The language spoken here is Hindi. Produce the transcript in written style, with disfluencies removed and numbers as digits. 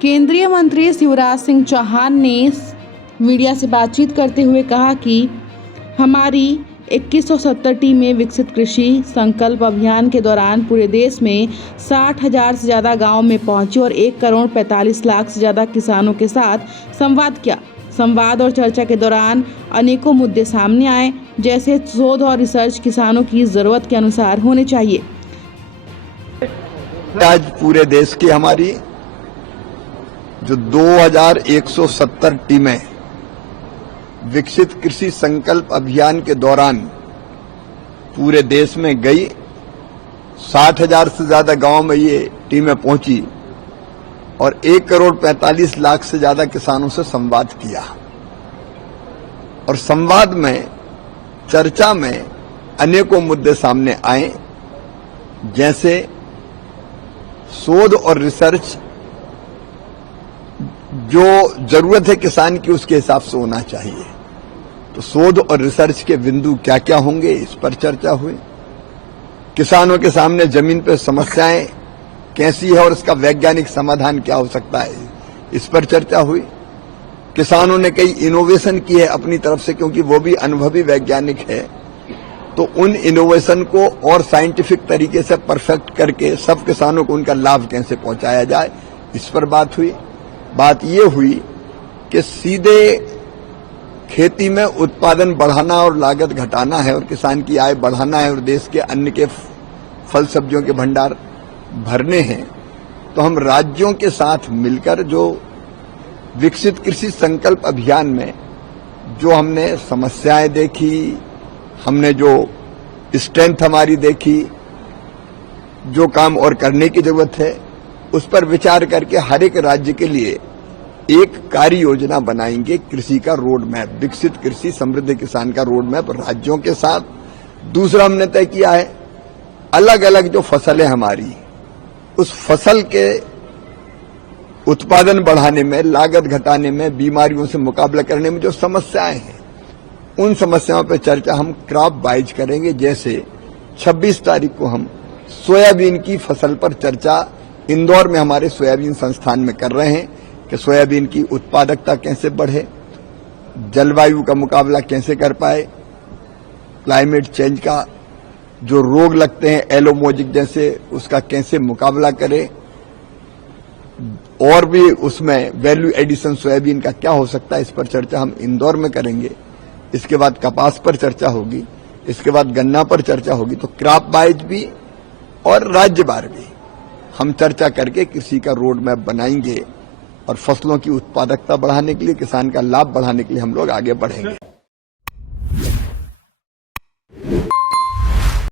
केंद्रीय मंत्री शिवराज सिंह चौहान ने मीडिया से बातचीत करते हुए कहा कि हमारी 2170 टीमें विकसित कृषि संकल्प अभियान के दौरान पूरे देश में 60,000 से ज़्यादा गाँव में पहुंची और 1,45,00,000 से ज़्यादा किसानों के साथ संवाद किया। संवाद और चर्चा के दौरान अनेकों मुद्दे सामने आए, जैसे शोध और रिसर्च किसानों की ज़रूरत के अनुसार होने चाहिए। आज पूरे देश की हमारी जो 2170 टीमें विकसित कृषि संकल्प अभियान के दौरान पूरे देश में गई, 60,000 से ज्यादा गांव में ये टीमें पहुंची और 1,45,00,000 से ज्यादा किसानों से संवाद किया। और संवाद में, चर्चा में अनेकों मुद्दे सामने आए, जैसे शोध और रिसर्च जो जरूरत है किसान की उसके हिसाब से होना चाहिए। तो शोध और रिसर्च के बिंदु क्या क्या होंगे, इस पर चर्चा हुई। किसानों के सामने जमीन पर समस्याएं कैसी है और इसका वैज्ञानिक समाधान क्या हो सकता है, इस पर चर्चा हुई। किसानों ने कई इनोवेशन की है अपनी तरफ से, क्योंकि वो भी अनुभवी वैज्ञानिक है, तो उन इनोवेशन को और साइंटिफिक तरीके से परफेक्ट करके सब किसानों को उनका लाभ कैसे पहुंचाया जाए, इस पर बात हुई। बात ये हुई कि सीधे खेती में उत्पादन बढ़ाना और लागत घटाना है और किसान की आय बढ़ाना है और देश के अन्न के फल सब्जियों के भंडार भरने हैं। तो हम राज्यों के साथ मिलकर जो विकसित कृषि संकल्प अभियान में जो हमने समस्याएं देखी, हमने जो स्ट्रेंथ हमारी देखी, जो काम और करने की जरूरत है, उस पर विचार करके हर एक राज्य के लिए एक कार्य योजना बनाएंगे, कृषि का रोड मैप, विकसित कृषि समृद्ध किसान का रोड मैप राज्यों के साथ। दूसरा हमने तय किया है, अलग अलग जो फसल है हमारी, उस फसल के उत्पादन बढ़ाने में, लागत घटाने में, बीमारियों से मुकाबला करने में जो समस्याएं हैं, उन समस्याओं पर चर्चा हम क्रॉप वाइज करेंगे। जैसे 26 तारीख को हम सोयाबीन की फसल पर चर्चा इंदौर में हमारे सोयाबीन संस्थान में कर रहे हैं कि सोयाबीन की उत्पादकता कैसे बढ़े, जलवायु का मुकाबला कैसे कर पाए, क्लाइमेट चेंज का जो रोग लगते हैं एलोमोजिक जैसे, उसका कैसे मुकाबला करें, और भी उसमें वैल्यू एडिशन सोयाबीन का क्या हो सकता है, इस पर चर्चा हम इंदौर में करेंगे। इसके बाद कपास पर चर्चा होगी, इसके बाद गन्ना पर चर्चा होगी। तो क्रॉप वाइज भी और राज्य वार भी हम चर्चा करके कृषि का रोड मैप बनाएंगे और फसलों की उत्पादकता बढ़ाने के लिए, किसान का लाभ बढ़ाने के लिए हम लोग आगे बढ़ेंगे।